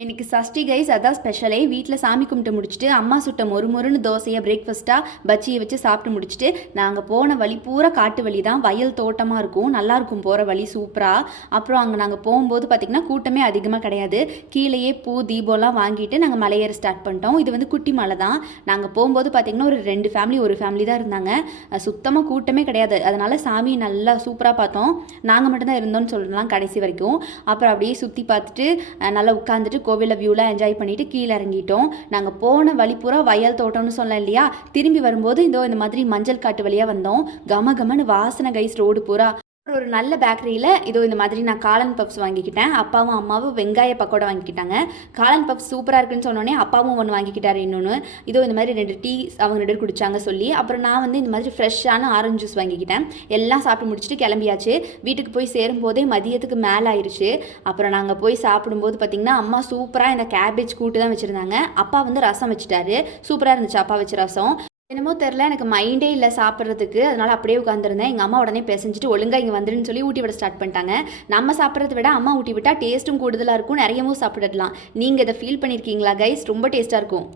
இன்னைக்கு சஷ்டி கைஸ், அதான் ஸ்பெஷலே. வீட்டில் சாமி கும்பிட்டு முடிச்சுட்டு அம்மா சுட்ட மொறுன்னு தோசையை பிரேக்ஃபாஸ்ட்டாக பஜ்ஜியை வச்சு சாப்பிட்டு முடிச்சுட்டு நாங்கள் போன வழி பூரா காட்டு வழி தான், வயல் தோட்டமாக இருக்கும், நல்லாயிருக்கும் போகிற வழி சூப்பராக. அப்புறம் அங்கே நாங்கள் போகும்போது பார்த்திங்கன்னா கூட்டமே அதிகமாக கிடையாது. கீழேயே பூ தீபம்லாம் வாங்கிட்டு நாங்கள் மலையேற ஸ்டார்ட் பண்ணிட்டோம். இது வந்து குட்டி மலை தான். நாங்கள் போகும்போது பார்த்திங்கன்னா ஒரு 2 ஃபேமிலி ஒரு ஃபேமிலி தான் இருந்தாங்க. சுத்தமாக கூட்டமே கிடையாது. அதனால் சாமி நல்லா சூப்பராக பார்த்தோம். நாங்கள் மட்டும்தான் இருந்தோம்னு சொல்லலாம் கடைசி வரைக்கும். அப்புறம் அப்படியே சுற்றி பார்த்துட்டு நல்லா உட்காந்துட்டு கோவிலில் வியூலாம் என்ஜாய் பண்ணிவிட்டு கீழே இறங்கிட்டோம். நாங்கள் போன வழிபூரா வயல் தோட்டம்னு சொன்னோம் இல்லையா, திரும்பி வரும்போது இந்த மாதிரி மஞ்சள் காட்டு வழியாக வந்தோம். கமன்னு வாசனை கைஸ் ரோடு பூரா. ஒரு நல்ல பேக்கரியில் இந்த மாதிரி நான் காளான் பப்ஸ் வாங்கிக்கிட்டேன். அப்பாவும் அம்மாவும் வெங்காய பக்கோடா வாங்கிக்கிட்டாங்க. காளான் பப்ஸ் சூப்பராக இருக்குன்னு சொன்னோன்னே அப்பாவும் ஒன்று வாங்கிக்கிட்டாரு. இன்னொன்று இந்த மாதிரி 2 டீ அவங்க 2 பேர் குடித்தாங்க சொல்லி. அப்புறம் நான் வந்து இந்த மாதிரி ஃப்ரெஷ்ஷான ஆரஞ்சு ஜூஸ் வாங்கிக்கிட்டேன். எல்லாம் சாப்பிட்டு முடிச்சுட்டு கிளம்பியாச்சு. வீட்டுக்கு போய் சேரும்போதே மதியத்துக்கு மேலே ஆயிடுச்சு. அப்புறம் நாங்கள் போய் சாப்பிடும்போது பார்த்திங்கன்னா அம்மா சூப்பராக இந்த கேபேஜ் கூட்டு தான் வச்சுருந்தாங்க. அப்பா வந்து ரசம் வச்சுட்டாரு. சூப்பராக இருந்துச்சு அப்பா வச்ச ரசம். என்னமோ தெரில, எனக்கு மைண்டே இல்லை சாப்பிட்றதுக்கு. அதனால் அப்படியே உட்காந்துருந்தேன். எங்கள் அம்மா உடனே பேசிஞ்சிட்டு ஒழுங்காக இங்கே வந்துருன்னு சொல்லி ஊட்டி விட ஸ்டார்ட் பண்ணிட்டாங்க. நம்ம சாப்பிட்றத விட அம்மா ஊட்டி விட்டால் டேஸ்ட்டும் கூடுதலாக இருக்கும், நிறையவும் சாப்பிடலாம். நீங்கள் இதை ஃபீல் பண்ணியிருக்கீங்களா கைஸ்? ரொம்ப டேஸ்ட்டாக இருக்கும்.